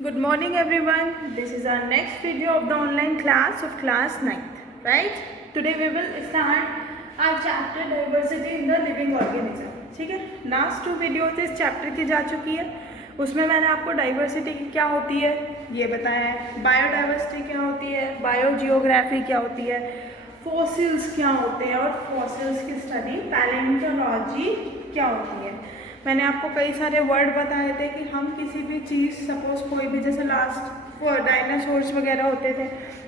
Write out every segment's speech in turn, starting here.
Good morning everyone. This is our next video of the online class of class 9th. Right? Today we will start our chapter diversity in the living organism. ठीक है, last 2 videos इस chapter की जा चुकी है. उसमें मैंने आपको डाइवर्सिटी क्या होती है ये बताया है, बायोडाइवर्सिटी क्या होती है, बायोजियोग्राफी क्या होती है, फॉसिल्स क्या होते हैं और फॉसिल्स की स्टडी पैलेंटोलॉजी क्या होती है. मैंने आपको कई सारे वर्ड बताए थे कि हम किसी भी चीज़, सपोज कोई भी, जैसे लास्ट डायनासोर्स वगैरह होते थे,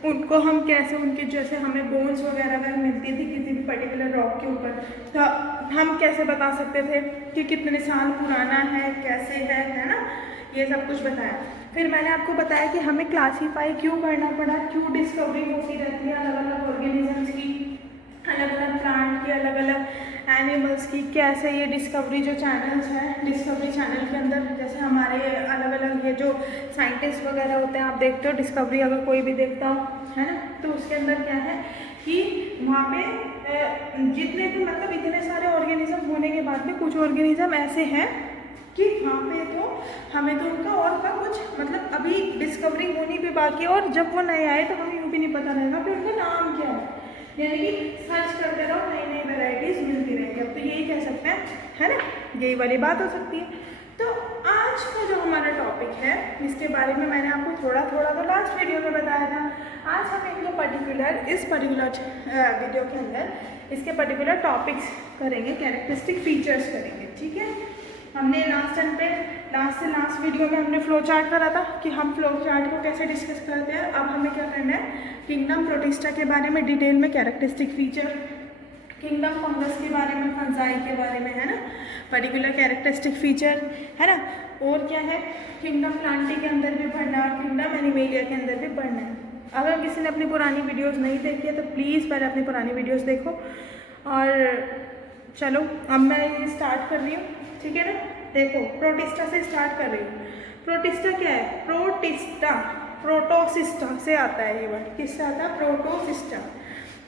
उनको हम कैसे, उनके जैसे हमें बोन्स वगैरह अगर मिलती थी किसी भी पर्टिकुलर रॉक के ऊपर, तो हम कैसे बता सकते थे कि कितने साल पुराना है, कैसे है ना, ये सब कुछ बताया. फिर मैंने आपको बताया कि हमें क्लासीफाई क्यों करना पड़ा, क्यों डिस्कवरी होती रहती है अलग अलग ऑर्गेनिजम्स की, अलग अलग प्लांट की, अलग अलग एनिमल्स की, कैसे ये डिस्कवरी जो चैनल्स हैं, डिस्कवरी चैनल के अंदर जैसे हमारे अलग अलग ये जो साइंटिस्ट वगैरह होते हैं, आप देखते हो डिस्कवरी अगर कोई भी देखता हो है ना, तो उसके अंदर क्या है कि वहाँ पे जितने भी मतलब इतने सारे ऑर्गेनिज्म होने के बाद में कुछ ऑर्गेनिज्म ऐसे हैं कि वहाँ पे तो हमें तो उनका और का कुछ मतलब अभी डिस्कवरी होनी भी बाकी है, और जब वो नए आए तो हमें यूँ भी नहीं पता रहेगा कि उनका नाम क्या है, यानी कि सर्च करते रहो, नई नई वेराइटीज मिलती रहेंगी. अब तो यही कह सकते हैं है ना, यही वाली बात हो सकती है. तो आज का जो हमारा टॉपिक है इसके बारे में मैंने आपको थोड़ा थोड़ा तो लास्ट वीडियो में बताया था. आज हम इस पर्टिकुलर वीडियो के अंदर इसके पर्टिकुलर टॉपिक्स करेंगे, कैरेक्टरिस्टिक फीचर्स करेंगे. ठीक है, हमने लास्ट वीडियो में हमने फ्लो चार्ट करा था कि हम फ्लो चार्ट को कैसे डिस्कस करते हैं. अब हमें क्या करना है, किंगडम प्रोटिस्टा के बारे में डिटेल में कैरेक्टरिस्टिक फीचर, किंगडम फंगस के बारे में, फंजाई के बारे में, है ना, पर्टिकुलर कैरेक्टरिस्टिक फीचर, है ना. और क्या है, किंगडम प्लांटी के अंदर भी पढ़ना और किंगडम एनिमेलिया के अंदर भी पढ़ना है. अगर किसी ने अपनी पुरानी वीडियोस नहीं देखी है तो प्लीज़ पहले अपनी पुरानी वीडियोस देखो. और चलो अब मैं ये स्टार्ट कर रही हूँ. ठीक है ना, देखो प्रोटिस्टा से स्टार्ट कर रही हूँ. प्रोटिस्टा क्या है, प्रोटिस्टा प्रोटोसिस्टा से आता है. ये वर्ड किससे आता है, प्रोटोसिस्टा.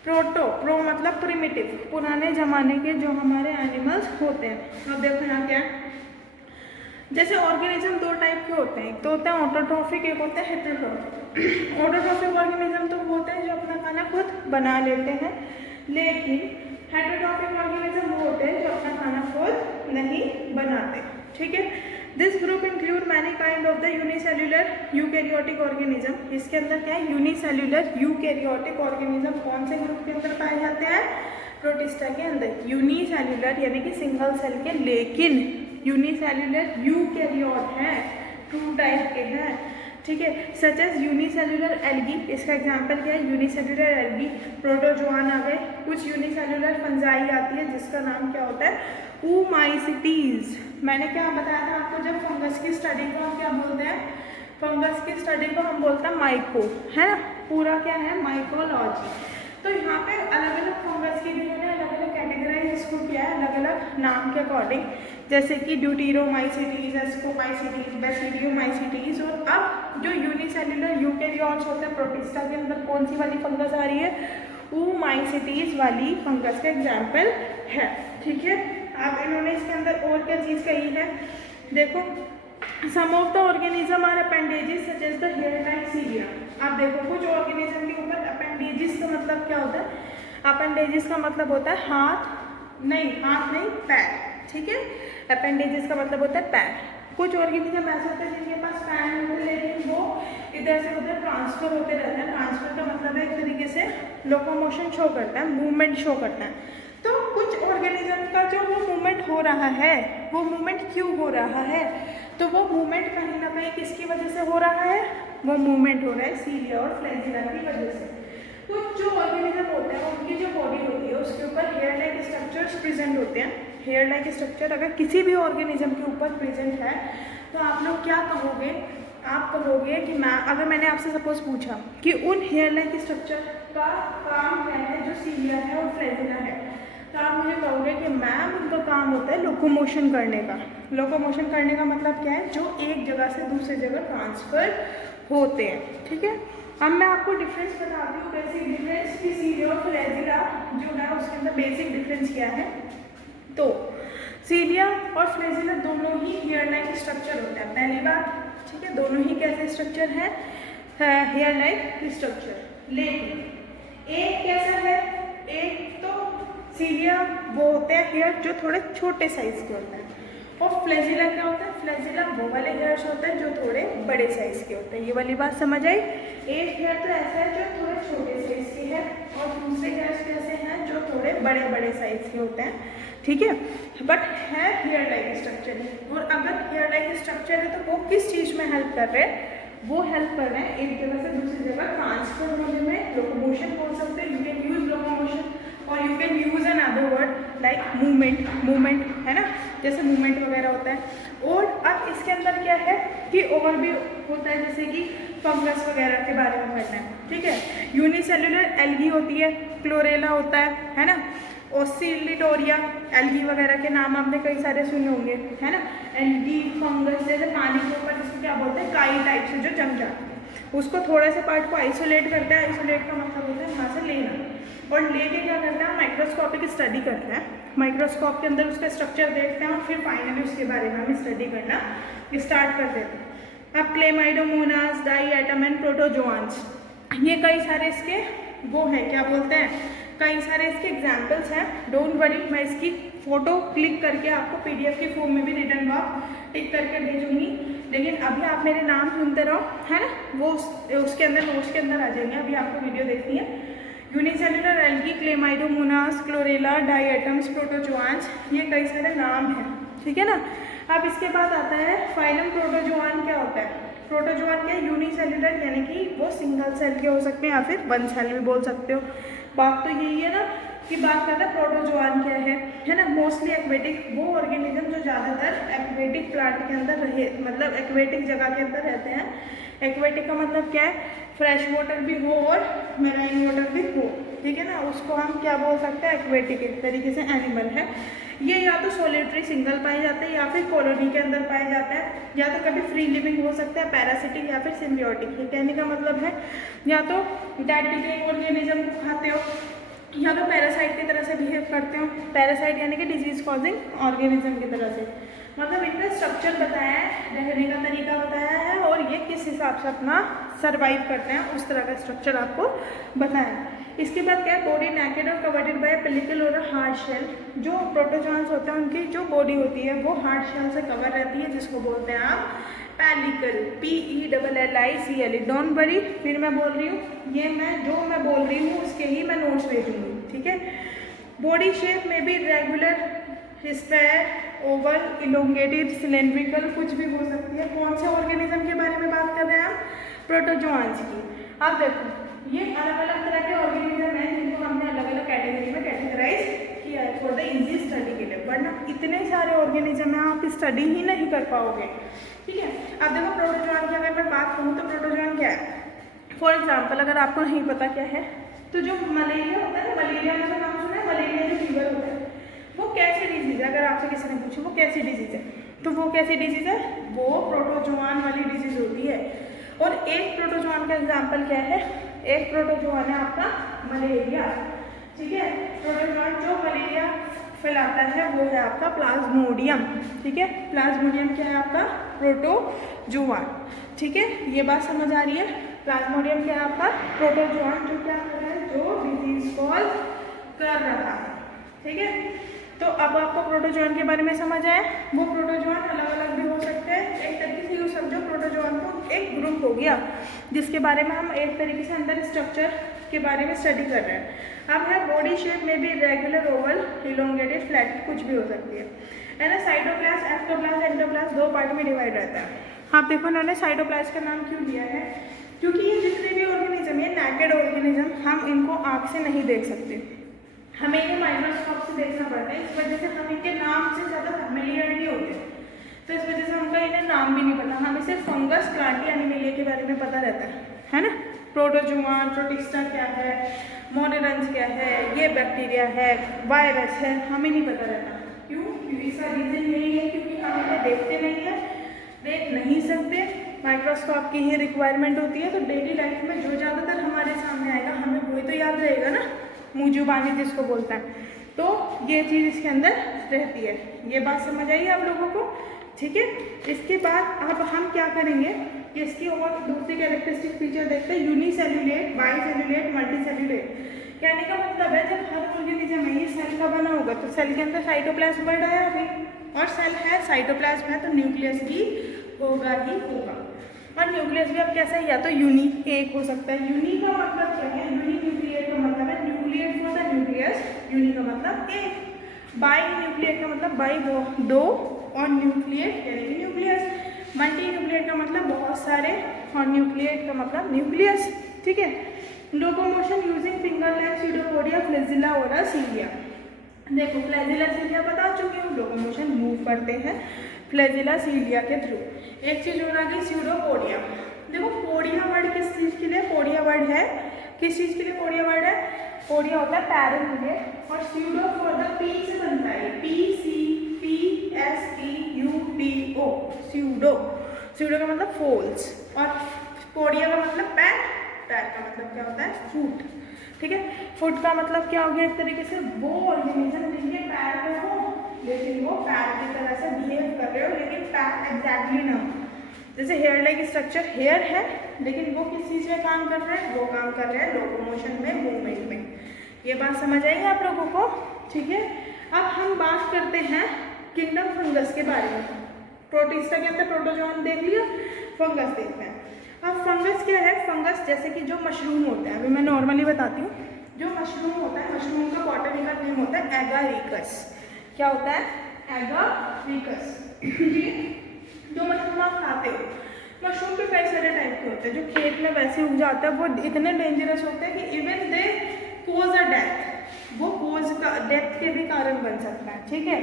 प्रो मतलब प्रिमिटिव, पुराने ज़माने के जो हमारे एनिमल्स होते हैं. अब देखो यहाँ क्या है, जैसे ऑर्गेनिज्म 2 टाइप के होते हैं, एक तो होता है ऑटोट्रॉफिक, एक होता है हेटेरोट्रॉफिक. ऑटोट्रॉफिक ऑर्गेनिज्म तो वो होते हैं जो अपना खाना खुद बना लेते हैं, लेकिन हेटेरोट्रॉफिक ऑर्गेनिज्म वो होते हैं जो अपना खाना खुद नहीं बनाते. ठीक है, this group include many kind of the unicellular eukaryotic organism. इसके अंदर क्या है, यूनिसेल्युलर यूकैरियोटिक ऑर्गेनिज्म कौन से ग्रुप के अंदर पाए जाते हैं, प्रोटिस्टा के अंदर. यूनिसेल्युलर यानी कि सिंगल सेल के, लेकिन यूनिसेल्युलर यूकैरियोट हैं, 2 टाइप के हैं. ठीक है, सच एज यूनिसेल्युलर एल्गी. इसका एग्जांपल क्या है, यूनिसेल्युलर एल्गी, प्रोटोजोआन आ गए. कुछ यूनिसेल्युलर फंजाई आती है जिसका नाम क्या होता है, ऊमाइसिटीज. मैंने क्या बताया था आपको, जब फंगस की स्टडी को हम क्या बोलते हैं, फंगस की स्टडी को हम बोलते हैं माइको, है ना, पूरा क्या है, माइकोलॉजी. तो यहाँ पे अलग अलग फंगस की भी उन्होंने अलग अलग कैटेगराइज इसको किया है, अलग अलग नाम के अकॉर्डिंग, जैसे कि ड्यूटीरोमाइसिटीज, एस्कोमाइसिटीज, बेसिडियोमाइसिटीज. और अब जो यूनिसेल्युलर यूकैरियोट्स होते हैं प्रोटिस्टा के अंदर, कौन सी वाली फंगस आ रही है, ऊमाइसिटीज वाली फंगस का एग्जाम्पल है. ठीक है, अब इन्होंने इसके अंदर और क्या चीज़ कही है, देखो, some of the organism are appendages such as the hair like cilia. आप देखो कुछ ऑर्गेनिज्म के ऊपर अपेंडेजेस का मतलब क्या होता है, अपेंडेजेस का मतलब होता है हाथ नहीं पैर. ठीक है, अपेंडेजेस का मतलब होता है पैर. कुछ ऑर्गेनिज्म ऐसे होते हैं जिनके पास पैर नहीं होते, लेकिन वो इधर से उधर ट्रांसफर होते रहते हैं. ट्रांसफर का मतलब है एक तरीके से लोकोमोशन शो करता है, मूवमेंट शो करता है. तो कुछ ऑर्गेनिज्म का जो वो मूवमेंट हो रहा है, वो मूवमेंट क्यों हो रहा है, तो वो मूवमेंट कहीं ना कहीं किसकी वजह से हो रहा है, वो मूवमेंट हो रहा है सीलिया और फ्लैजिला की वजह से. कुछ जो ऑर्गेनिज्म होते हैं उनकी जो बॉडी होती है उसके ऊपर हेयर लाइक स्ट्रक्चर्स प्रेजेंट होते हैं. हेयर लाइक स्ट्रक्चर अगर किसी भी ऑर्गेनिज्म के ऊपर प्रेजेंट है तो आप लोग क्या कहोगे, आप कहोगे कि अगर मैंने आपसे सपोज पूछा कि उन हेयर लाइक स्ट्रक्चर का काम क्या है जो सीलिया है और फ्लैजिला है, तो आप मुझे कहोगे कि मैम उनका काम होता है लोकोमोशन करने का. लोकोमोशन करने का मतलब क्या है, जो एक जगह से दूसरी जगह ट्रांसफर होते हैं. ठीक है, अब मैं आपको डिफरेंस बताती हूँ, बेसिक डिफरेंस कि सीलिया और फ्लैजिला जो है उसके अंदर बेसिक डिफरेंस क्या है. तो सीलिया और फ्लैजिला दोनों ही हेयर लाइक स्ट्रक्चर होता है, पहली बात. ठीक है, दोनों ही कैसे स्ट्रक्चर है, हेयर लाइक स्ट्रक्चर। लेकिन एक कैसा है, एक तो सीलिया वो होते हैं हेयर जो थोड़े छोटे साइज के होते हैं, और फ्लैजिला क्या होता है, फ्लैजिला वो वाले हेयर्स होते हैं जो थोड़े बड़े साइज के होते हैं। ये वाली बात समझ आई। एक हेयर तो ऐसा है जो थोड़े छोटे साइज के है, और दूसरे हेयर्स कैसे हैं जो थोड़े बड़े बड़े साइज के होते हैं, ठीक है। बट है हेयर लाइक स्ट्रक्चर है, और अगर हेयर लाइक स्ट्रक्चर है तो वो किस चीज़ में हेल्प कर रहे हैं, वो हेल्प कर रहे हैं एक जगह से दूसरी जगह ट्रांसफर होने में। लोकोमोशन बोल सकते हैं, यू कैन यूज लोकोमोशन, और you can use N other word like movement, movement है ना, जैसे मूवमेंट वगैरह होता है। और अब इसके अंदर क्या है कि और भी होता है, जैसे कि फंगस वगैरह के बारे में पढ़ना है, ठीक है। यूनिसेल्युलर एल्गी होती है, क्लोरेला होता है ना, ओसिलिडोरिया, एल्गी वगैरह के नाम आपने कई सारे सुने होंगे, है ना। एल्गी फंगस जैसे पानी के ऊपर जिसको क्या बोलते हैं, काई टाइप से जो जम जाती है, उसको थोड़े से पार्ट को आइसोलेट करता है। आइसोलेट का मतलब होता है वहाँ से लेना, और लेके क्या करता है, माइक्रोस्कोपिक स्टडी करते हैं। माइक्रोस्कोप के अंदर उसका स्ट्रक्चर देखते हैं, और फिर फाइनली उसके बारे में हम स्टडी करना स्टार्ट कर देते हैं। अब क्लेमाइडोमोनास, डाईएटम एंड प्रोटोजोआन्स, ये कई सारे इसके वो हैं, क्या बोलते हैं, कई सारे इसके एग्जाम्पल्स हैं। डोंट वरी, मैं इसकी फ़ोटो क्लिक करके आपको PDF की फॉर्म में भी रिटर्न बॉक्स टिक करके भेजूंगी। लेकिन अभी आप मेरे नाम सुनते रहो, है ना, वो उसके अंदर नोट्स के अंदर आ जाएंगे। अभी आपको वीडियो देखनी है। यूनिसेल्युलर एल्गी, क्लेमाइडोमोनास, क्लोरेला, डाईएटम्स, प्रोटोजोआन्स, ये कई सारे नाम हैं, ठीक है ना। अब इसके बाद आता है फाइलम प्रोटोजोआन। क्या होता है प्रोटोजोआन, क्या यूनिसेल्युलर, यानी कि वो सिंगल सेल के हो सकते हैं या फिर वन सेल भी बोल सकते हो। बात तो यही है ना कि बात करते हैं प्रोटोजोआन क्या है ना। मोस्टली एक्वेटिक, वो ऑर्गेनिज्म जो ज़्यादातर एक्वेटिक प्लांट के अंदर रहे, मतलब एक्वेटिक जगह के अंदर रहते हैं। एक्वेटिक का मतलब क्या है, फ्रेश वाटर भी हो और मेराइन वाटर भी हो, ठीक है ना, उसको हम क्या बोल सकते हैं, एक्वेटिक एक तरीके से एनिमल है। ये या तो सोलिटरी सिंगल पाए जाते हैं, या फिर कॉलोनी के अंदर पाए जाते हैं, या तो कभी फ्री लिविंग हो सकता है, पैरासिटिक या फिर सिम्बियोटिक। ये कहने का मतलब है या तो डेड डिकेइंग ऑर्गेनिज्म को खाते हो, या तो पैरासाइट की तरह से बिहेव करते हो। पैरासाइट यानी कि डिजीज कॉजिंग ऑर्गेनिज्म की तरह से, मतलब इनका स्ट्रक्चर बताया है, रहने का तरीका बताया है, और ये किस हिसाब से अपना सर्वाइव करते हैं उस तरह का स्ट्रक्चर आपको बताया है। इसके बाद क्या है, बॉडी नेकेड और कवर्डेड बाय पेलिकल और हार्ड शेल। जो प्रोटोजोआन्स होते हैं उनकी जो बॉडी होती है वो हार्ड शेल से कवर रहती है, जिसको बोलते हैं आप पेलिकल, PELLICL। डोंट वरी, फिर मैं बोल रही हूँ, ये मैं बोल रही हूँ उसके ही मैं नोट्स भेजूंगी, ठीक है। बॉडी शेप में भी regular, square, Oval, elongated, cylindrical, कुछ भी हो सकती है। कौन से ऑर्गेनिज्म के बारे में बात कर रहे हैं हम, प्रोटोजोआन्स की। अब देखो, ये अलग अलग तरह के ऑर्गेनिज्म हैं जिनको हमने अलग अलग कैटेगरी में कैटेगराइज किया है फॉर द इजी स्टडी के लिए, वरना इतने सारे ऑर्गेनिज्म हैं आप स्टडी ही नहीं कर पाओगे, ठीक है। अब देखो प्रोटोजोआन की अगर मैं बात करूँ तो प्रोटोजोआन क्या है, फॉर एग्जाम्पल अगर आपको नहीं पता क्या है, तो जो मलेरिया होता है ना, मलेरिया का नाम सुना है, मलेरिया जो फीवर होता है वो कैसी डिजीज है, अगर आपसे किसी ने पूछा वो कैसी डिजीज है, तो वो कैसी डिजीज है, वो प्रोटोजोआन वाली डिजीज होती है। और एक प्रोटोजोआन का एग्जाम्पल क्या है, एक प्रोटोजोआन है आपका मलेरिया, ठीक है। प्रोटोजोआन जो मलेरिया फैलाता है वो है आपका प्लाज्मोडियम, ठीक है। प्लाज्मोडियम क्या है आपका, प्रोटोजोआन, ठीक है। ये बात समझ आ रही है। प्लाज्मोडियम क्या है आपका, प्रोटोजोआन जो क्या कर रहा है, जो डिजीज कॉज कर रहा है, ठीक है। तो अब आपको प्रोटोजोआन के बारे में समझ आया। वो प्रोटोजोआन अलग अलग भी हो सकते हैं, एक तरीके से यूँ समझो प्रोटोजोआन को एक ग्रुप हो गया जिसके बारे में हम एक तरीके से अंदर स्ट्रक्चर के बारे में स्टडी कर रहे हैं। अब है बॉडी शेप में भी रेगुलर, ओवल, इलोंगेटेड, फ्लैट, कुछ भी हो सकती है ना। साइटोप्लाज्म, एक्टोप्लाज्म, एंडोप्लाज्म दो पार्ट में डिवाइड रहता है। आप देखो इन्होंने साइटोप्लाज्म का नाम क्यों दिया है, क्योंकि ये जितने भी ऑर्गेनिज्म है नेकेड ऑर्गेनिज्म, हम इनको आँख से नहीं देख सकते, हमें इन्हें माइक्रोस्कोप से देखना पड़ता है। इस वजह से हम इनके नाम से ज़्यादा फैमिलियर नहीं होते, तो इस वजह से हमका इन्हें नाम भी नहीं पता। हमें सिर्फ फंगस, प्लांटी, एनिमेलिया के बारे में पता रहता है ना। प्रोटोजोआन, प्रोटिस्टा क्या है, मोनेरेंस क्या है, ये बैक्टीरिया है, वायरस है, हमें नहीं पता रहता। क्यों, क्योंकि इसका रीज़न यही है क्योंकि हम इन्हें देखते नहीं हैं, देख नहीं सकते, माइक्रोस्कोप की ही रिक्वायरमेंट होती है। तो डेली लाइफ में जो ज़्यादातर हमारे सामने आएगा हमें वही तो याद रहेगा ना, मुँह जुबानी जिसको बोलता है, तो ये चीज़ इसके अंदर रहती है। ये बात समझ आई आप लोगों को, ठीक है। इसके बाद अब हम क्या करेंगे कि इसकी और दूसरी कैरेक्टरिस्टिक फीचर देखते हैं, यूनिसेल्यूलेट, बाईसेल्यूलेट, मल्टीसेल्यूलेट। कहने का मतलब है जब हर ऑर्गेनिज्म में ये सेल का बना होगा तो सेल के अंदर साइटोप्लाज्म वर्ड आया अभी, और सेल है, साइटोप्लाज्म है, तो न्यूक्लियस भी होगा ही होगा। और न्यूक्लियस भी अब कैसा है, या तो यूनी एक हो सकता है। यूनी का मतलब क्या है, यूनी न्यूक्लियट का मतलब है nucleate for the nucleus, uni का मतलब एक, बाई न्यूक्लियट का मतलब बाई दो, और न्यूक्लियट यानी कि न्यूक्लियस, मल्टी न्यूक्लियट का मतलब बहुत सारे, और न्यूक्लियट का मतलब न्यूक्लियस, ठीक है। Locomotion using finger leg, pseudopodia, flagella और सीलिया। देखो फ्लैजिला सीलिया बता चुकी हूँ, लोकोमोशन मूव करते हैं फ्लैजिला सीलिया के थ्रू। एक चीज और आ गई स्यूडोपोडिया। देखो पोडिया वर्ड किस चीज के लिए, पोडिया वर्ड है किस चीज के लिए, पोडिया वर्ड है, पोडिया होता है पैरल के लिए, और स्यूडो फॉर द पी से बनता है, PCPSTUDO, स्यूडो। स्यूडो का मतलब फोल्स, और पोडिया का मतलब पैर, पैर का मतलब क्या होता है, फुट, ठीक है। फुट का मतलब क्या हो गया, एक तरीके से वो ऑर्गेनिज्म जिनके पैर पे हो लेकिन वो पैर की तरह से बिहेव कर रहे हो, लेकिन पैर एग्जैक्टली ना हो। जैसे हेयर लाइक स्ट्रक्चर हेयर है, लेकिन वो किस चीज़ में काम कर रहे हैं, वो काम कर रहे हैं लोकोमोशन में, मूवमेंट में। ये बात समझ आई आप लोगों को, ठीक है। अब हम बात करते हैं किंगडम फंगस के बारे में। प्रोटिस्टा के अंदर प्रोटोजोन देख लिया, फंगस देखते हैं। अब फंगस क्या है, फंगस जैसे कि जो मशरूम होता है, अभी मैं नॉर्मली बताती हूँ, जो मशरूम होता है, मशरूम का बॉटनिकल नेम होता है एगारिकस। क्या होता है, एगारिकस। जो मशरूम आप खाते हो, मशरूम के कई सारे टाइप के होते हैं, जो खेत में वैसे उग जाता है, वो इतने डेंजरस होते हैं कि even they cause a death, वो कोज का डेथ के भी कारण बन सकता है, ठीक है।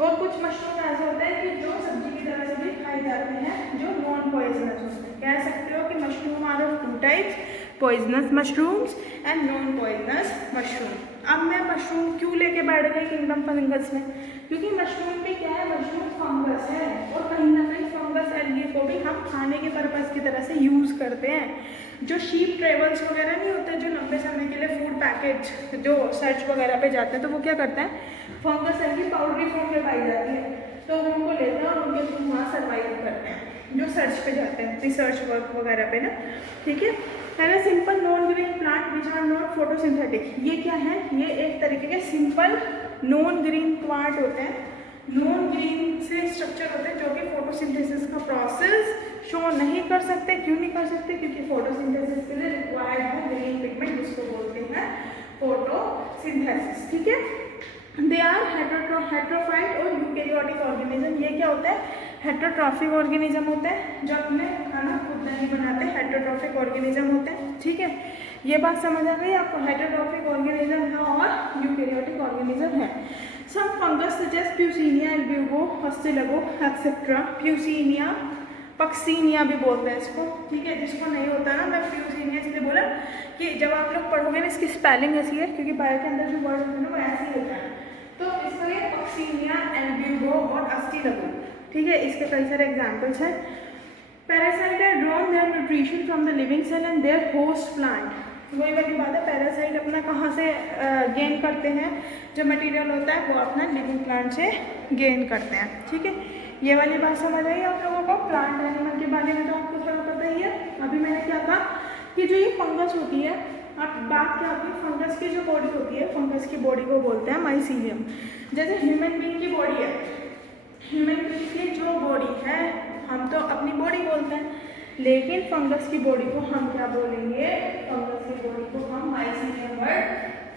और कुछ मशरूम ऐसे होते हैं कि जो सब्जी की तरह से भी खाए जाते हैं, जो नॉन पॉइजनस होते हैं। कह सकते हो कि mushroom are of two types, poisonous mushrooms and non poisonous mushroom. अब मैं मशरूम क्यों लेके बैठ गई किंगडम फंगस में, क्योंकि मशरूम भी क्या है, मशरूम फंगस है, और कहीं ना कहीं फंगस एल्गी को भी हम खाने के पर्पज़ की तरह से यूज़ करते हैं। जो शीप ट्रेवल्स वगैरह नहीं होते, जो लंबे समय के लिए फूड पैकेट जो सर्च वगैरह पे जाते हैं, तो वो क्या करते हैं, फंगस एल्गी पाउडरी फॉर्म में पाई जाती है, तो वो उनको लेते हैं और उनके थ्रू वहाँ सर्वाइव करते हैं, जो सर्च पे जाते हैं, रिसर्च वर्क वगैरह पे ना, ठीक है। है simple non green plant which are not photosynthetic. ये क्या है, ये एक तरीके के सिंपल नॉन ग्रीन प्लांट होते हैं, नॉन ग्रीन से स्ट्रक्चर होते हैं, जो कि फोटोसिंथेसिस का प्रोसेस शो नहीं कर सकते। क्यों नहीं कर सकते, क्योंकि फोटोसिंथेसिस के लिए रिक्वायर्ड है ग्रीन पिगमेंट, जिसको बोलते हैं फोटोसिंथेसिस, ठीक है। दे आर हेट्रोफाइट और यूकेरियोटिक ऑर्गेनिज्म। ये क्या होता है, हेट्रोट्रॉफिक ऑर्गेनिज्म होते हैं, जो अपने खाना खुद नहीं बनाते, हेट्रोट्रॉफिक ऑर्गेनिज्म होते हैं, ठीक है। ये बात समझ आ गई आपको, हेट्रोट्रॉफिक ऑर्गेनिज्म है और यूकेरियोटिक ऑर्गेनिज्म है। Some fungus such as Puccinia, Albugo, Ustilago etcetera. Puccinia, Puccinia भी बोलते हैं इसको, ठीक है। जिसको नहीं होता ना, मैं प्यूसिनिया इसलिए बोला कि जब आप लोग पढ़ोगे ना, इसकी स्पेलिंग ऐसी है, क्योंकि बायो के अंदर जो वर्ड होता है ना वो ऐसे ही होता है, तो इसका ये पक्सीनिया, एल्ब्यूगो और अस्टिलगो, ठीक है। इसके कई सारे एग्जाम्पल्स हैं। Parasite are drawn their nutrition from the living cell and their host plant. वही वाली बात है, पैरासाइट अपना कहाँ से गेन करते हैं, जो मटेरियल होता है वो अपना लिविंग प्लांट से गेन करते हैं, ठीक है। ये वाली बात समझ आई आप लोगों को। प्लांट एनिमल के बारे में तो आपको थोड़ा पता ही है। अभी मैंने क्या कहा कि जो ये फंगस होती है, अब बात क्या होती है, फंगस की जो बॉडी होती है, फंगस की बॉडी को बोलते हैं माइसीलियम। जैसे ह्यूमन बीइंग की बॉडी है, ह्यूमन बीइंग की जो बॉडी है, हम तो अपनी बॉडी बोलते हैं, लेकिन फंगस की बॉडी को हम क्या बोलेंगे, फंगस की बॉडी को हम माइसीलियम वर्ड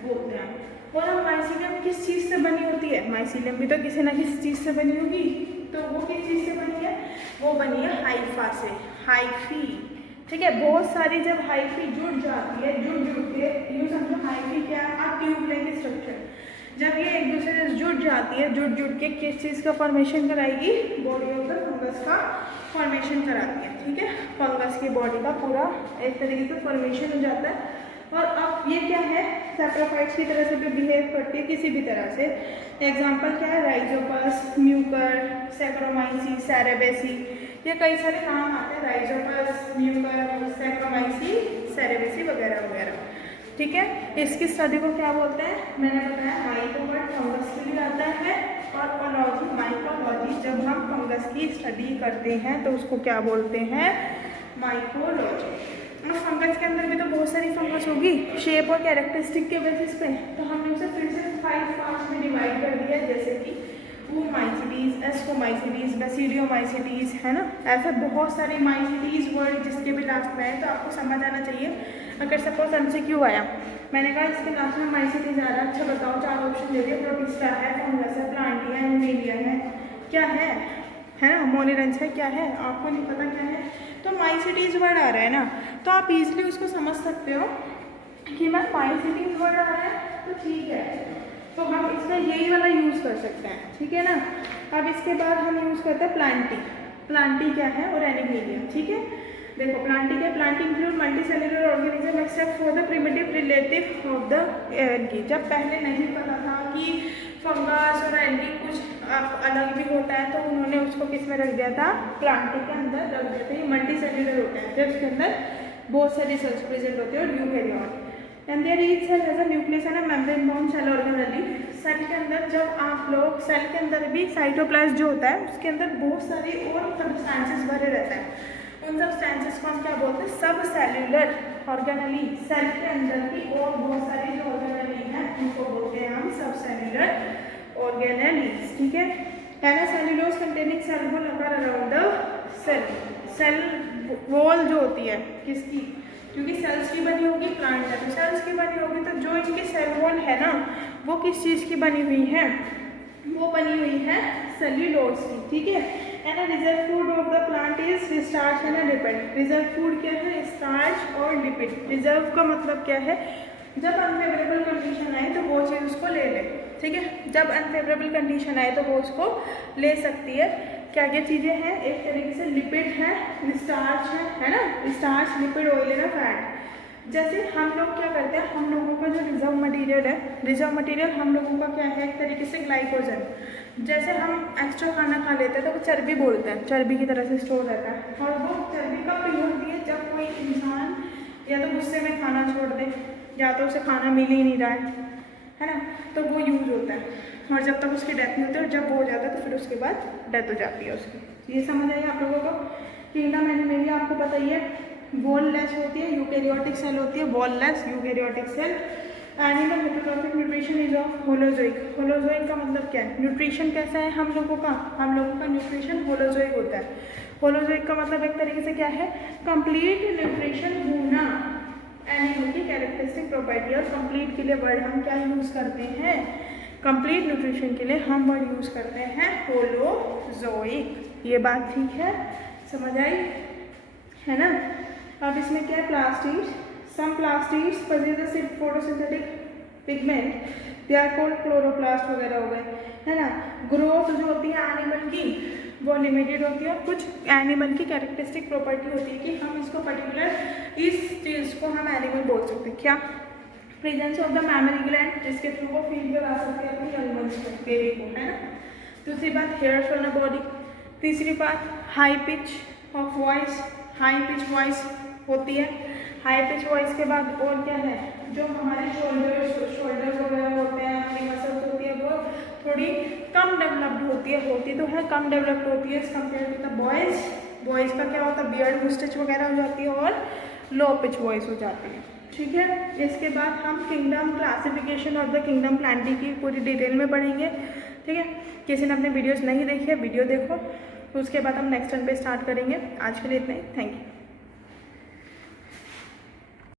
बोलते हैं। और अब माइसीलियम किस चीज़ से बनी होती है, माइसीलियम भी तो किसी ना किसी चीज़ से बनी होगी, तो वो किस चीज़ से बनी है, वो बनी है हाइफा से, हाइफी, ठीक है। बहुत सारी जब हाइफी जुड़ जाती है, जुड़ के यूँ समझो, हाइफी क्या है, ट्यूब लाइक स्ट्रक्चर, जब ये एक दूसरे से जुड़ जाती है, जुड़ के किस चीज़ का फॉर्मेशन कराएगी, बॉडी ऑफ द फंगस का फॉर्मेशन कराती है, ठीक है। फंगस की बॉडी का पूरा एक तरीके से फॉर्मेशन हो जाता है। और अब ये क्या है, सैप्रोफाइट्स की तरह से भी बिहेव करती है किसी भी तरह से। एग्जाम्पल क्या है, राइजोपस, म्यूकर, सैक्रोमाइसी, सेरेबेसी, ये कई सारे नाम आते हैं, राइजोपस, म्यूकर, सैक्रोमाइसी, सेरेबेसी वगैरह वगैरह, ठीक है। इसकी स्टडी को क्या बोलते हैं, मैंने बताया माइटोमर्ड फंगस के लिए आता है, और ओलॉजी, माइकोलॉजी। जब हम फंगस की स्टडी करते हैं तो उसको क्या बोलते हैं? माइकोलॉजी। और फंगस के अंदर भी तो बहुत सारी फंगस होगी शेप और कैरेक्टरिस्टिक के बेसिस पे, तो हमने उसे फिर से 5 पार्ट्स में डिवाइड कर दिया, जैसे कि वूमाइसीटीज, एस्कोमाइसीटीज, बेसिडियोमाइसीटीज, है ना। ऐसे बहुत सारे माइसीटीज वर्ड जिसके भी लास्ट में है, तो आपको समझ आना चाहिए। अगर सपोज MCQ आया, मैंने कहा इसके लास्ट में माइसीटीज आ रहा है, अच्छा बताओ, 4 ऑप्शन दे दिए, प्रोटिस्टा है, फंगस है, प्लांटिया है, एनिमेलिया है, क्या है ना, मोनिरेंस है, क्या है, आपको नहीं पता क्या है, तो माइसीटीज वर्ड आ रहा है ना, तो आप इजीली उसको समझ सकते हो कि मैं माइसीटीज वर्ड आ रहा है तो ठीक है, तो हम इसमें यही वाला यूज़ कर सकते हैं, ठीक है ना। अब इसके बाद हम यूज़ करते हैं प्लांटी। प्लांटी क्या है और एनिमेलिया, ठीक है। देखो प्लांटी क्या, Plantae include multicellular organism except for the primitive relative of the algae. जब पहले नहीं पता था कि फंगस और एल्गी कुछ अलग भी होता है, तो उन्होंने उसको किस में रख दिया था? प्लांटी के अंदर रख दिया था। ये मल्टीसेलुलर होता है जब इसके अंदर बहुत सारी सेल्स प्रेजेंट होते हैं और eukaryote, and there each cell has a nucleus and a membrane bound cell organelle. Cell के अंदर जब आप लोग, सेल के अंदर भी साइटोप्लाज्म जो होता है उसके अंदर बहुत सारी और सब्सटेंसेस भरे रहते हैं, उन सब्सटेंसेस को हम क्या बोलते हैं? सब सेल्यूलर ऑर्गेनेली। सेल के अंदर की और बहुत सारी जो ऑर्गेनेली हैं उनको बोलते हैं हम सब सेल्यूलर ऑर्गेनेलीज, ठीक है। And cellulose containing cell wall occur around the cell. Cell wall जो होती है किसकी? क्योंकि सेल्स की बनी होगी, प्लांट है तो सेल्स की बनी होगी, तो जो इनकी सेल वॉल है ना वो किस चीज़ की बनी हुई है? वो बनी हुई है सेल्यूलोज की, ठीक है। And reserve food of the plant is starch and lipid. Reserve food क्या है? स्टार्च और लिपिड। रिजर्व का मतलब क्या है? जब अनफेवरेबल कंडीशन आए तो वो चीज़ उसको ले ले, ठीक है। जब अनफेवरेबल कंडीशन आए तो वो उसको ले सकती है। क्या क्या चीज़ें हैं? एक तरीके से लिपिड है, स्टार्च है ना, स्टार्च, लिपिड, ऑयल है, फैट। जैसे हम लोग क्या करते हैं, हम लोगों का जो रिजर्व मटेरियल है, रिजर्व मटेरियल हम लोगों का क्या है? एक तरीके से ग्लाइकोजन। जैसे हम एक्स्ट्रा खाना खा लेते हैं तो वो चर्बी बोलते हैं, चर्बी की तरह से स्टोर रहता है, और वो चर्बी कब यूज होती है? जब कोई इंसान या तो गुस्से में खाना छोड़ दे या तो उसे खाना मिल ही नहीं रहा है ना, तो वो यूज होता है, और जब तक उसकी डेथ नहीं होती, और जब वो हो जाता है तो फिर उसके बाद डेथ हो जाती है उसकी। ये समझ आइए आप लोगों को। किंगडम एनिमेलिया आपको पता ही है, वॉललेस होती है, यूकैरियोटिक सेल होती है, wall-less eukaryotic cell. Animal heterotrophic nutrition is of holozoic. Holozoic का मतलब क्या है? न्यूट्रिशन कैसा है हम लोगों का? हम लोगों का न्यूट्रिशन होलोजोइक होता है। होलोजोइक का मतलब एक तरीके से क्या है? कंप्लीट न्यूट्रिशन होना, एनिमल की कैरेक्टरिस्टिक प्रॉपर्टी। और कंप्लीट के लिए वर्ड हम क्या यूज करते हैं? कंप्लीट न्यूट्रिशन के लिए हम वर्ड यूज करते हैं होलोजोइक। ये बात ठीक है, समझ आई है ना। अब इसमें क्या है? Plastids. Some plastids possess a photosynthetic pigment, they are called chloroplast वगैरह हो गए, है ना। ग्रोथ जो होती है एनिमल की वो लिमिटेड होती है, और कुछ एनिमल की कैरेक्टरिस्टिक प्रॉपर्टी होती है कि हम इसको पर्टिकुलर इस चीज़ को हम एनिमल बोल सकते हैं। क्या? Presence of the mammary gland, जिसके थ्रू वो फीड करा सकते हैं अपनी यंग वंस को, बेबी को, है ना। दूसरी बात, हेयर्स ऑन द बॉडी। तीसरी बात, high pitch of voice, high pitch voice होती है। हाई पिच वॉइस के बाद और क्या है? जो हमारे शोल्डर्स वगैरह होते हैं, अपनी मसल्स होती है, वो थोड़ी कम डेवलप्ड होती है, होती तो है कम डेवलप्ड होती है as compare to the boys. Boys का क्या होता है? बियर्ड मुस्टच वगैरह हो जाती है और लो पिच वॉइस हो जाती है, ठीक है। इसके बाद हम kingdom classification of the kingdom Plantae की पूरी डिटेल में पढ़ेंगे, ठीक है। किसी ने अपने वीडियोस नहीं देखी है, वीडियो देखो, उसके बाद हम नेक्स्ट टर्न पे स्टार्ट करेंगे। आज के लिए इतना ही, थैंक यू।